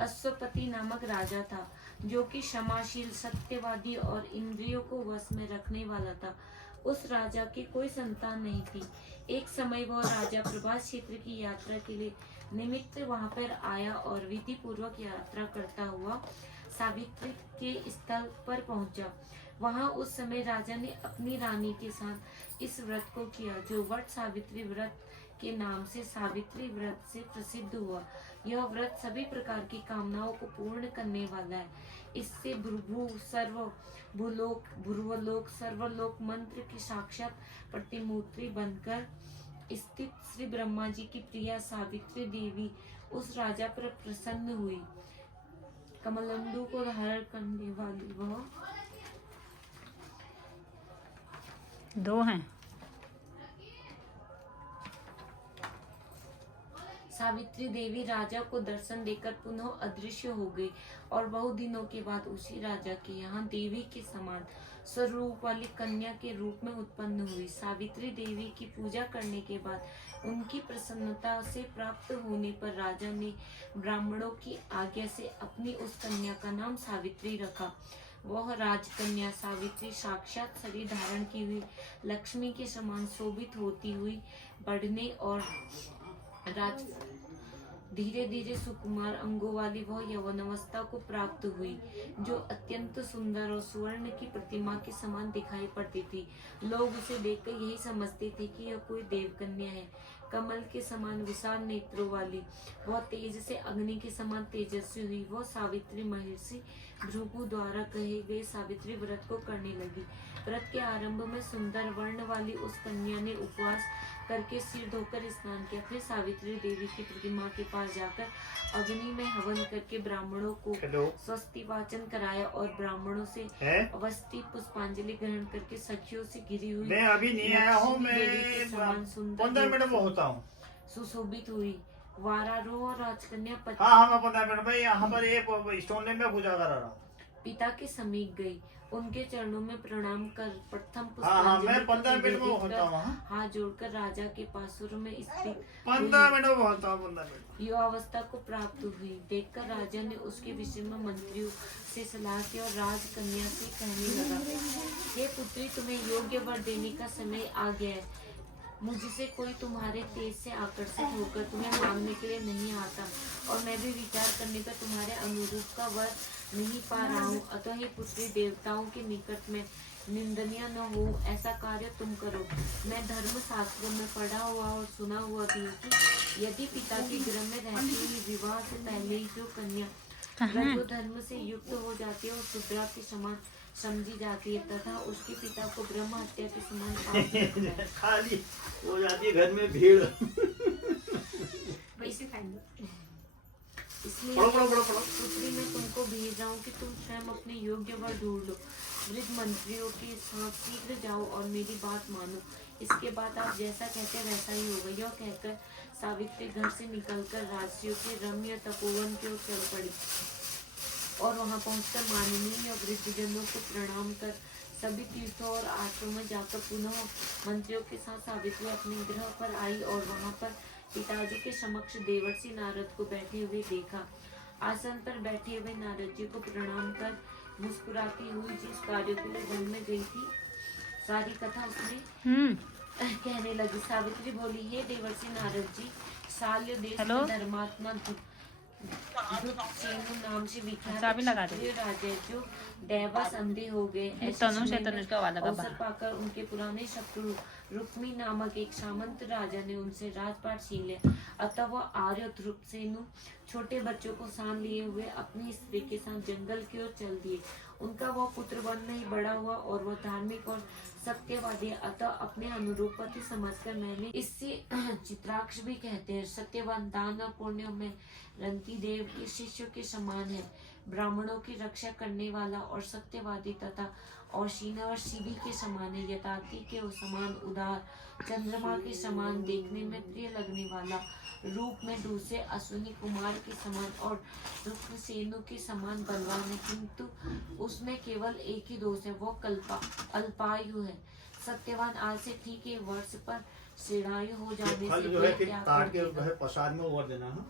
अश्वपति नामक राजा था, जो कि क्षमाशील, सत्यवादी और इंद्रियों को वश में रखने वाला था। उस राजा की कोई संतान नहीं थी। एक समय वह राजा प्रभास क्षेत्र की यात्रा के लिए निमित्त वहां पर आया और विधि पूर्वक यात्रा करता हुआ सावित्री के स्थल पर पहुंचा। वहां उस समय राजा ने अपनी रानी के साथ इस व्रत को किया, जो वट सावित्री व्रत के नाम से सावित्री व्रत से प्रसिद्ध हुआ। यह व्रत सभी प्रकार की कामनाओं को पूर्ण करने वाला है। इससे भूर्वलोक सर्वलोक मंत्र की साक्षात प्रतिमूर्ति बनकर स्थित श्री ब्रह्मा जी की प्रिया सावित्री देवी उस राजा पर प्रसन्न हुई। कमलंडू को धारण करने वाली वह 2 हैं। सावित्री देवी राजा को दर्शन देकर पुनः अदृश्य हो गई और बहुत दिनों के बाद उसी राजा के यहाँ देवी के समान स्वरूप वाली कन्या के रूप में उत्पन्न हुई। सावित्री देवी की पूजा करने के बाद उनकी प्रसन्नता से प्राप्त होने पर राजा ने ब्राह्मणों की आज्ञा से अपनी उस कन्या का नाम सावित्री रखा। वह राजकन्या सावित्री साक्षात शरीर धारण की हुई लक्ष्मी के समान शोभित होती हुई बढ़ने और धीरे धीरे सुकुमार अंगों वाली वह यौवनावस्था को प्राप्त हुई, जो अत्यंत सुंदर और स्वर्ण की प्रतिमा के समान दिखाई पड़ती थी। लोग उसे देखकर यही समझते थे कि यह कोई देवकन्या है। कमल के समान विशाल नेत्रों वाली वह तेज से अग्नि के समान तेजस्वी हुई। वह सावित्री महर्षि भृगु द्वारा कहे गए सावित्री व्रत को करने लगी। व्रत के आरंभ में सुंदर वर्ण वाली उस कन्या ने उपवास करके सिर धोकर स्नान किया। फिर सावित्री देवी की प्रतिमा के पास जाकर अग्नि में हवन करके ब्राह्मणों को स्वस्ति वाचन कराया और ब्राह्मणों से अवस्थी पुष्पांजलि ग्रहण करके सखियों से घिरी हुई मैं अभी नहीं आया हूँ, मैं 15 मिनट में होता हूँ। सुशोभित हुई वारारोह और राजकन्या पति हाँ मैं 15 मिनट में यहाँ पर एक स्टोन में पूजा करा रहा हूँ। पिता के समीप गई, उनके चरणों में प्रणाम कर प्रथम मैं 15 मिनट में होता हूँ। हाथ जोड़कर राजा के पासुर में स्थित 15 मिनट में होता हूँ। 15 मिनट युवावस्था को प्राप्त हुई। देखकर राजा ने उसके विषय में मंत्रियों से सलाह की और राजकन्या से कहने लगा, हे पुत्री, तुम्हें योग्य वर देने का समय आ गया है। मुझसे कोई तुम्हारे तेज से आकर्षित होकर तुम्हें मांगने के लिए नहीं आता और मैं भी विचार करने पर तुम्हारे अनुरूप का वर नहीं पा रहा हूँ। अतः हे पुत्री, देवताओं के निकट में निंदनीय न हो ऐसा कार्य तुम करो। मैं धर्म शास्त्रों में पढ़ा हुआ और सुना हुआ भी हूँ कि यदि पिता के गृह में रहती हुई विवाह से पहले ही जो कन्या रजो धर्म से युक्त हो जाती है और शुद्रा के समान समझी जाती है तथा उसके पिता को ब्रह्म हत्या के समान पाप लगता है। खाली हो जाती है घर में भीड़। वैसे खाएंगे। इसलिए पढ़ो। पुत्री मैं तुमको भेज रहा हूँ कि तुम स्वयं अपने योग्य वर ढूंढ लो। वृद्ध मंत्रियों के साथ शीघ्र जाओ और मेरी बात मानो। इसके बाद आप जैसा कहते हैं वैसा ही होगा। यह कहकर सावित्री घर से निकलकर राशियों के रम्य तपोवन की ओर चल पड़ी और वहां पहुंचकर माननीय वृद्धजनों को प्रणाम कर सभी तीर्थों और आश्रमों में जाकर पुनः मंत्रियों के साथ सावित्री अपने गृह पर आई और वहां पर पिताजी के समक्ष देवर्षि नारद को बैठे हुए देखा। आसन पर बैठे हुए नारद जी को प्रणाम कर मुस्कुराती हुई जिस कार्य के लिए वन में गई थी सारी कथा उसने कहने लगी। सावित्री बोली, हे देवर्षि नारद जी, शाल्य देश में धर्मात्मा नाम से विख्यात राजा जो दैवस अंधे हो गए, अवसर पाकर उनके पुराने शत्रु रुक्मी नामक एक सामंत राजा ने उनसे राजपाट छीन लिया। अतः वह आर्य ध्रुपसेनु छोटे बच्चों को साथ लिए हुए अपनी स्त्री के साथ जंगल की ओर चल दिए। उनका वह पुत्र वन में ही बड़ा हुआ और वह धार्मिक और सत्यवादी अतः अपने अनुरूप पति समझकर मैंने इससे चित्राक्ष भी कहते हैं। सत्यवान दान और पुण्यों में रंती देव के शिष्यों के समान है, ब्राह्मणों की रक्षा करने वाला और सत्यवादी तथा औशीना और शिवी के समान है, यथार्थी के समान उदार, चंद्रमा के समान देखने में प्रिय लगने वाला, रूप में दूसरे अश्विनी कुमार के समान और रुक्मसेनु के समान बलवान है, किंतु उसमें केवल एक ही दोष है, वो अल्पायु है। सत्यवान आज से ठीक 1 वर्ष पर श्रेणायु हो जाने फल से जो है कि त्याग काट कर के देगा। वह प्रसाद में और देना है।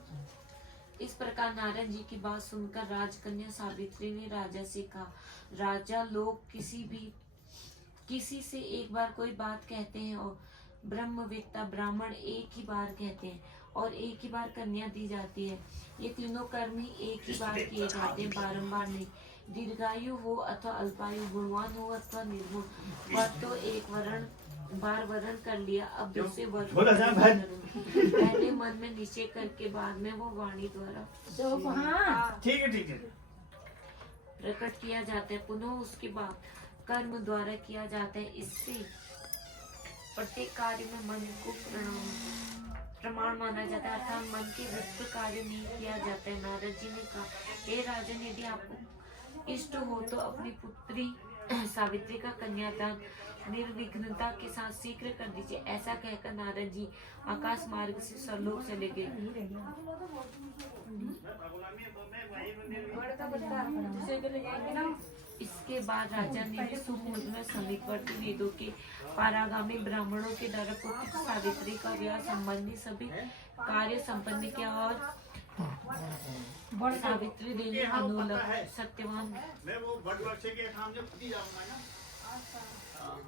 इस प्रकार नारायण जी की बात सुनकर राजकन्या सावित्री ने राजा से कहा, राजा, लोग किसी से एक बार कोई बात कहते हैं और ब्रह्मवेत्ता ब्राह्मण एक ही बार कहते हैं और एक ही बार कन्या दी जाती है। ये तीनों कर्म ही एक ही बार किए जाते हैं, बारंबार नहीं। दीर्घायु हो अथवा अल्पायु, गुणवान हो अथवा निर्गुण, वह तो एक बार वर्ण कर लिया, अब दूसरे वर्ण पहले मन में निश्चय करके बाद में वो वाणी द्वारा ठीक है ठीक है। प्रकट किया जाता है, पुनः उसके बाद कर्म द्वारा किया जाता है। इससे प्रत्येक कार्य में मन को प्रमाण माना जाता है, अर्थात मन के विरुद्ध कार्य नहीं किया जाता है। नारद जी ने कहा, हे राजन, यदि आपको इष्ट हो तो अपनी पुत्री सावित्री का कन्यादान निर्विघ्नता के साथ शीघ्र कर दीजिए। ऐसा कहकर नारद जी आकाश मार्ग से सरलोक चले गए। इसके बाद राजा ने भी सुमुहूर्त में समीपवर्ती वेदों के पारागामी ब्राह्मणों के द्वारा पुत्र सावित्री का विवाह संबंधी सभी कार्य संपन्न किया और सावित्री देवी अनुलभ सत्यवान मैं वो बटवर्षे के सामने खुद ही जाऊंगा ना।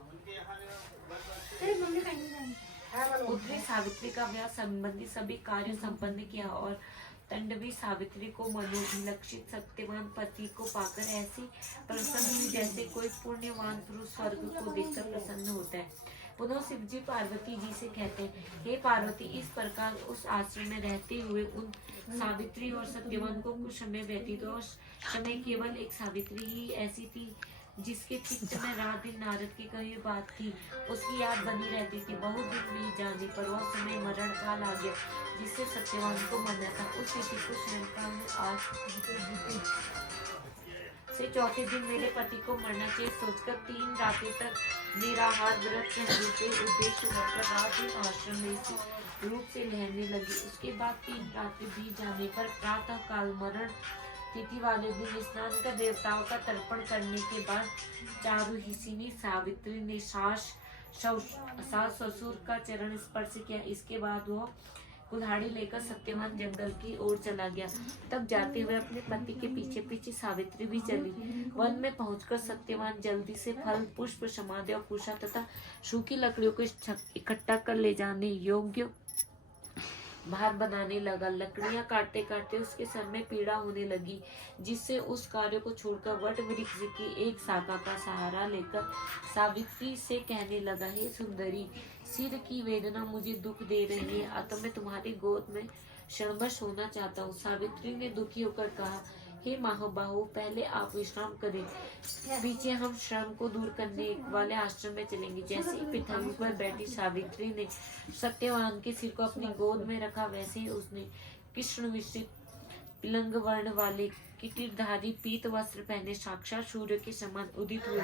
उनके यहाँ पुत्री सावित्री का विवाह संबंधी सभी कार्य संपन्न किया और तंडवी सावित्री को मनोलक्षित सत्यवान पति को पाकर ऐसी प्रसन्न हुई जैसे कोई पुण्यवान पुरुष स्वर्ग को देखकर प्रसन्न होता है। पुनः शिवजी पार्वती जी से कहते हैं, हे पार्वती, इस प्रकार उस आश्रम में रहते हुए उन सावित्री और सत्यवान को कुछ समय व्यतीत और समय केवल एक सावित्री ही ऐसी थी जिसके चित्त में रात दिन नारद की कही बात थी, उसकी याद बनी रहती थी। बहुत दिन बीत जाने पर वह समय मरण काल आ गया जिससे सत्यवान को मरना था। उस स्थिति को शंका में आज से चौथे दिन मेरे पति को मरना चाहिए सोचकर 3 रातें तक निराहार व्रत रहने के उद्देश्य रात दिन आश्रम में इसी रूप से रहने लगी। उसके बाद 3 रातें बीत जाने पर प्रातः काल मरण तिथि वाले दिन स्नान कर देवताओं का तर्पण करने के बाद चारुहिसिनी सावित्री ने सास ससुर का चरण स्पर्श किया। इसके बाद वो कुल्हाड़ी लेकर सत्यवान जंगल की ओर चला गया। तब जाते हुए अपने पति के पीछे पीछे सावित्री भी चली। वन में पहुंचकर सत्यवान जल्दी से फल, पुष्प, समाधि और कुशा तथा सूखी लकड़ियों को इकट्ठा कर ले जाने योग्य भार बनाने लगा। लकड़ियां काटते काटते उसके सर में पीड़ा होने लगी, जिससे उस कार्य को छोड़कर वट वृक्ष की एक शाखा का सहारा लेकर सावित्री से कहने लगा, हे सुंदरी, सिर की वेदना मुझे दुख दे रही है, अतः मैं तुम्हारी गोद में क्षणभर होना चाहता हूँ। सावित्री ने दुखी होकर कहा, हे महाबाहु, पहले आप विश्राम करें, पीछे हम श्रम को दूर करने वाले आश्रम में चलेंगे। जैसे ही पृथ्वी पर बैठी सावित्री ने सत्यवान के सिर को अपनी गोद में रखा, वैसे ही उसने कृष्ण मिश्रित पिलंग वर्ण वाले किटिरधारी पीत वस्त्र पहने साक्षात सूर्य के समान उदित हुए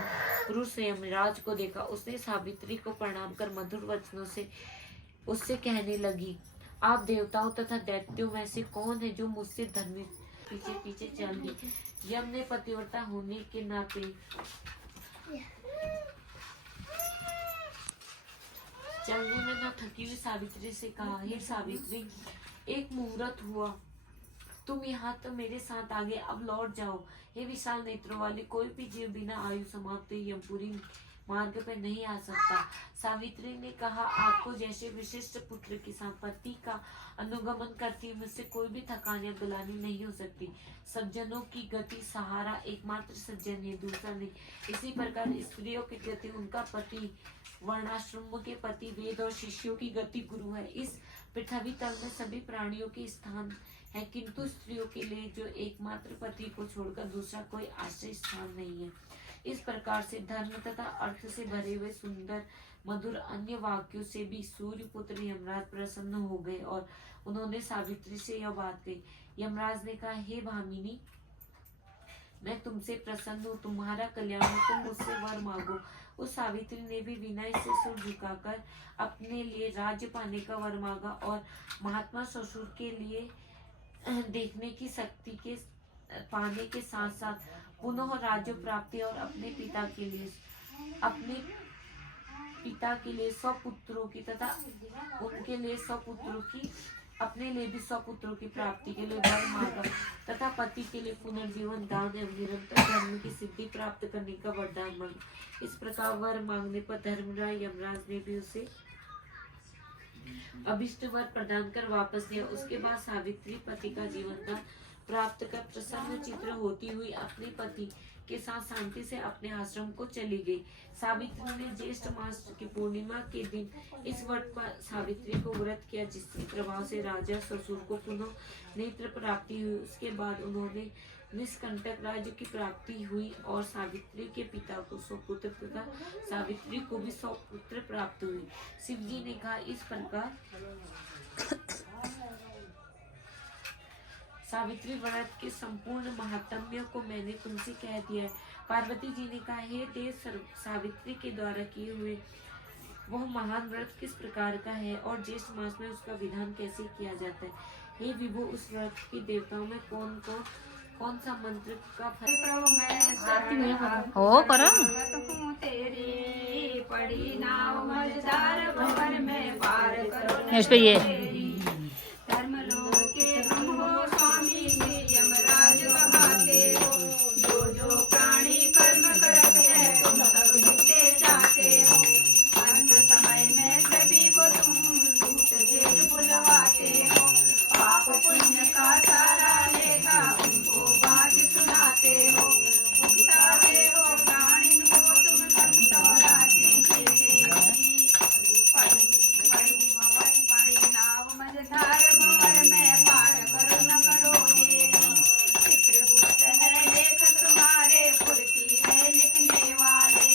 पुरुष यमराज को देखा। उसने सावित्री को प्रणाम कर मधुर वचनों से उससे कहने लगी, आप देवताओं तथा दैत्यों में से कौन है जो मुझसे धर्मी पीछे पीछे चल दी। यम ने पतिव्रता होने के नाते चलने में न थकी हुई सावित्री से कहा, हे सावित्री, एक मुहूर्त हुआ, तुम यहाँ तो मेरे साथ आ गए, अब लौट जाओ। हे विशाल नेत्रों वाली, कोई भी जीव बिना आयु समाप्त यमपुरी मार्ग पे नहीं आ सकता। सावित्री ने कहा, आपको जैसे विशिष्ट पुत्र की संपत्ति का अनुगमन करती मुझसे कोई भी थकान या गुलामी नहीं हो सकती। सज्जनों की गति सहारा एकमात्र सज्जन है, दूसरा नहीं। इसी प्रकार स्त्रियों की गति उनका पति, वर्णाश्रम के पति, वेद और शिष्यों की गति गुरु है। इस पृथ्वी तल में सभी प्राणियों के स्थान है, किंतु स्त्रियों के लिए जो एकमात्र पति को छोड़कर दूसरा कोई आश्रय स्थान नहीं है। इस प्रकार से धर्म तथा अर्थ से भरे हुए सुंदर मधुर अन्य वाक्यों से भी सूर्य पुत्र यमराज प्रसन्न हो गए और उन्होंने सावित्री से यह बात कही। यमराज ने कहा, हे भामिनी, मैं तुमसे प्रसन्न हूँ, तुम्हारा कल्याण हो, तुम मुझसे वर मांगो। उस सावित्री ने भी विनय से सिर झुकाकर अपने लिए राज्य पाने का वर मांगा और महात्मा ससुर के लिए देखने की शक्ति के पाने के साथ साथ पुनः राज्य प्राप्ति और अपने पिता के लिए स्वपुत्रों की तथा उनके लिए स्वपुत्रों की अपने लिए भी स्वपुत्रों की प्राप्ति के लिए वर मांगा तथा पति के लिए पुनर्जीवन दान एवं निरंतर धर्म की सिद्धि प्राप्त करने का वरदान मांगा। इस प्रकार वर मांगने पर धर्मराज यमराज ने भी उसे अभिष्ट वर प्रदान कर वापस लिया। उसके बाद सावित्री पति का जीवन दान प्राप्त कर प्रसन्न चित्र होती हुई अपने पति के साथ शांति से अपने आश्रम को चली गई। सावित्री ने ज्येष्ठ मास की पूर्णिमा के दिन इस व्रत पर सावित्री को व्रत किया, जिसके प्रभाव से राजा ससुर को पुनः नेत्र प्राप्ति हुई। उसके बाद उन्होंने निष्कंटक राज्य की प्राप्ति हुई और सावित्री के पिता को स्वपुत्र तथा सावित्री को भी स्वपुत्र प्राप्त हुई। शिव जी ने कहा, इस प्रकार सावित्री व्रत के संपूर्ण महात्म्य को मैंने तुमसे कह दिया है। पार्वती जी ने कहा, हे देव, सावित्री के द्वारा किए हुए वह महान व्रत किस प्रकार का है और ज्येष्ठ मास में उसका विधान कैसे किया जाता है। हे विभु, उस व्रत के देवताओं में कौन सा मंत्र का हो पर तेरी पड़ी नाव मझधार भंवर में पार करो इस पे ये धर्मलोक के तुम हो स्वामी, यमराज बहाते हो। जो प्राणी कर्म करत है तुम सब जीते जाते हो। अंत समय में सभी को तुम दूत भेज बुलवाते हो। पाप पुण्य का सारा लेखा उनको बात सुनाते हो। उगतावे हो प्राणी को तुम सब रात्रि देते हो। पड़ी नाव मझधार भंवर में पार करो न करो देरी। चित्रगुप्त है लेख तुम्हारे, फुर्ती है लिखने वाले।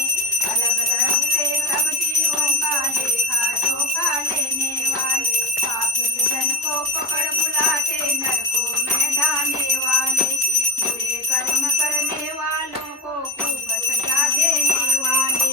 अलग अलग से सब जीवों का लेखा जोखा लेने वाले। पापी जन को पकड़ बुलाते, नरकों में ढाने वाले। बुरे कर्म करने वालों को खूब सजा देने वाले।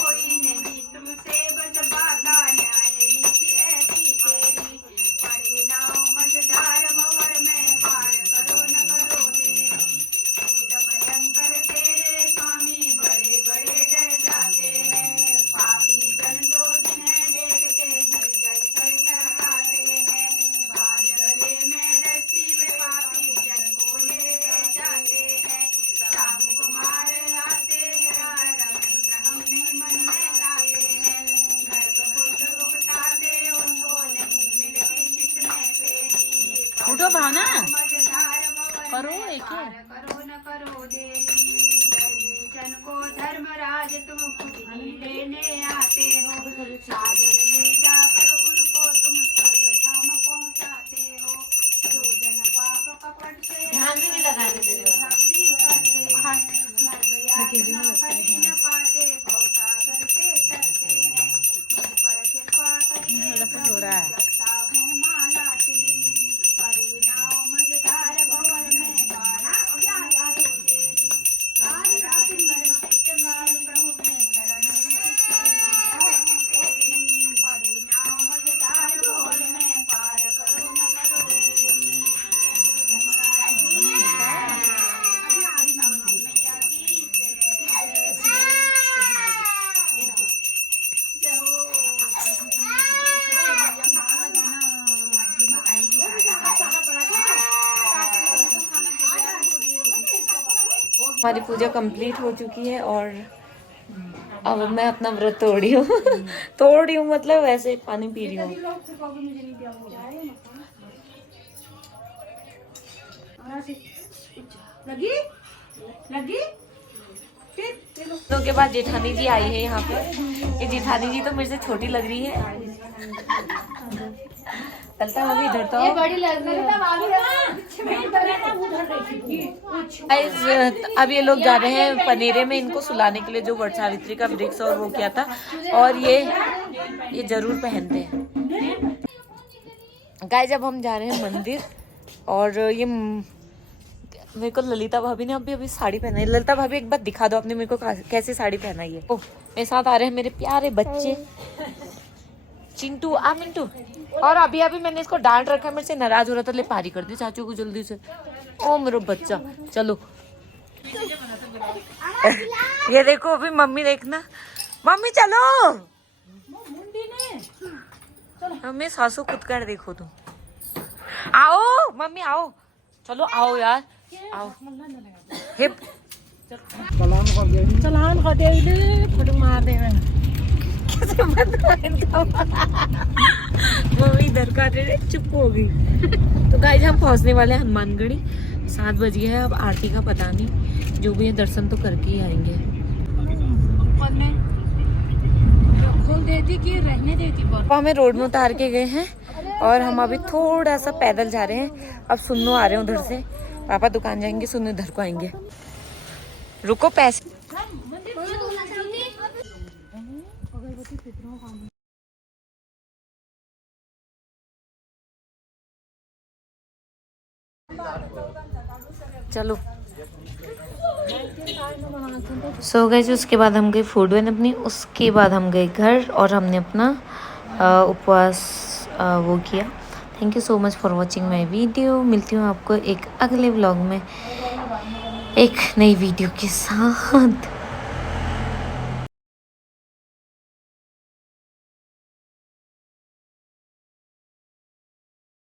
कोई नहीं तुमसे बच पाता, न्याय नीति ऐसी तेरी। परिणाम मझधार भंवर में पार करो न करो देरी। भूत भयंकर तेरे स्वामी बड़े बड़े डर जाते हैं। पापी जन तो जिन्हें देखते गिर जैसे टकराते हैं। बाज गले में रस्सी वे पापी जन को ले जाते हैं। चाबुक मार लाते हैं, रम मन में लाते हैं। नरक खुद भुगताते, उनको नहीं मिलती जिसमें तेरी। उठो भावना मझधार भंवर करो में एक पार करो न करो देरी। धर्मी जन को धर्मराज तुम खुद ही लेने आते हो। सादर ले जाकर उनको तुम स्वर्गधाम पहुंचाते हो। जो जन पाप कपट से ध्यान भी नहीं लगाने दे रहे हो। भक्ति करते हैं, नरक यातना कभी न पाते, भवसागर से तरते हैं। मुझ पर कृपा करिए हो रहा है। जपता हूँ माला तेरी। परिणाम मझधार भंवर में पार करो देरी। आदि रात मरण चित्तकाल प्रभु में शरण तेरी। परिणाम मझधार भंवर में पार करो न करो देरी। धर्मराज जी आदि नाम मैया की जय हो। हमारी पूजा कंप्लीट हो चुकी है और अब मैं अपना व्रत तोड़ रही हूँ तोड़ रही हूँ मतलब वैसे पानी पी रही हूँ। लगी लगी तो के बाद जेठानी जी आई है यहाँ पे। ये जेठानी जी तो मेरे से छोटी लग रही है। चलता है इधर तो Guys, अब ये लोग जा रहे हैं पनेरे में इनको सुलाने के लिए, जो वट सावित्री का वृक्ष और वो किया था, और ये जरूर पहनते हैं। गाइस अब हम जा रहे हैं मंदिर, और ये मेरे को ललिता भाभी ने अभी साड़ी पहनाई। ललिता भाभी एक बार दिखा दो आपने मेरे को कैसी साड़ी पहनाई है। ओह, मेरे साथ आ रहे हैं मेरे प्यारे बच्चे चिंटू आ मिंटू। और अभी मैंने इसको डांट रखा है, मेरे से नाराज हो रहा था। ले पारी कर दी चाचू को जल्दी से। ओ मेरा बच्चा, चलो ये देखो अभी मम्मी, देखना मम्मी चलो। मम्मी सासू खुद कर देखो तुम। आओ मम्मी आओ, चलो आओ यार आओ। हिप चलान कर दे, फोटो मार दे। मम्मी इधर का चुप हो गई। तो गाइस हम पहुंचने वाले हैं हनुमानगढ़ी। 7 बज गए हैं, अब आरती का पता नहीं, जो भी है दर्शन तो करके ही आएंगे। ऊपर में खोल देती कि रहने देती। पापा हमें रोड में उतार के गए हैं, और हम अभी थोड़ा सा पैदल जा रहे हैं। अब सुन्नू आ रहे हैं उधर से, पापा दुकान जाएंगे, सुन्नू इधर को आएंगे। रुको पैसे। चलो सो गए। उसके बाद हम गए फूड वैन अपनी, उसके बाद हम गए घर, और हमने अपना उपवास वो किया। Thank you so much for watching my video. मिलती हूँ आपको एक अगले व्लॉग में एक नई वीडियो के साथ।